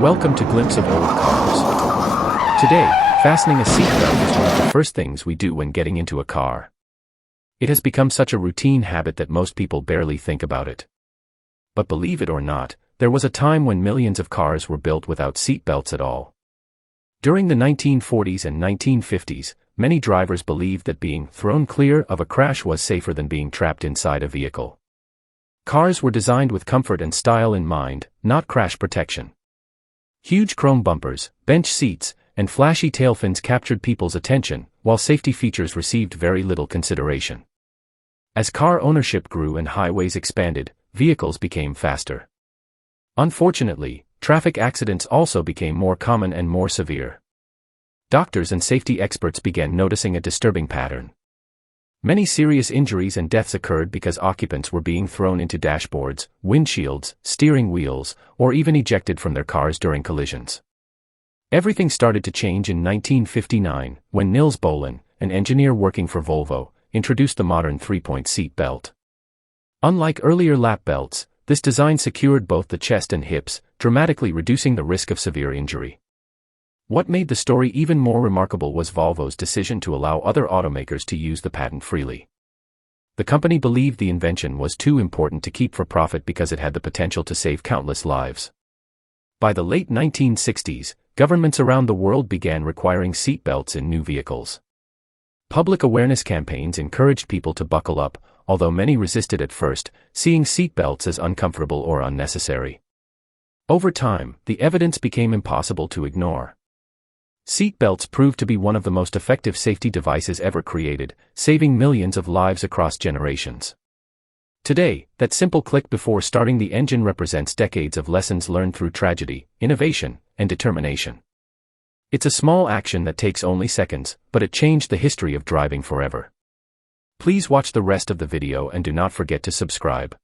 Welcome to Glimpse of Old Cars. Today, fastening a seatbelt is one of the first things we do when getting into a car. It has become such a routine habit that most people barely think about it. But believe it or not, there was a time when millions of cars were built without seatbelts at all. During the 1940s and 1950s, many drivers believed that being thrown clear of a crash was safer than being trapped inside a vehicle. Cars were designed with comfort and style in mind, not crash protection. Huge chrome bumpers, bench seats, and flashy tail fins captured people's attention, while safety features received very little consideration. As car ownership grew and highways expanded, vehicles became faster. Unfortunately, traffic accidents also became more common and more severe. Doctors and safety experts began noticing a disturbing pattern. Many serious injuries and deaths occurred because occupants were being thrown into dashboards, windshields, steering wheels, or even ejected from their cars during collisions. Everything started to change in 1959, when Nils Bohlin, an engineer working for Volvo, introduced the modern three-point seat belt. Unlike earlier lap belts, this design secured both the chest and hips, dramatically reducing the risk of severe injury. What made the story even more remarkable was Volvo's decision to allow other automakers to use the patent freely. The company believed the invention was too important to keep for profit because it had the potential to save countless lives. By the late 1960s, governments around the world began requiring seat belts in new vehicles. Public awareness campaigns encouraged people to buckle up, although many resisted at first, seeing seat belts as uncomfortable or unnecessary. Over time, the evidence became impossible to ignore. Seat belts proved to be one of the most effective safety devices ever created, saving millions of lives across generations. Today, that simple click before starting the engine represents decades of lessons learned through tragedy, innovation, and determination. It's a small action that takes only seconds, but it changed the history of driving forever. Please watch the rest of the video and do not forget to subscribe.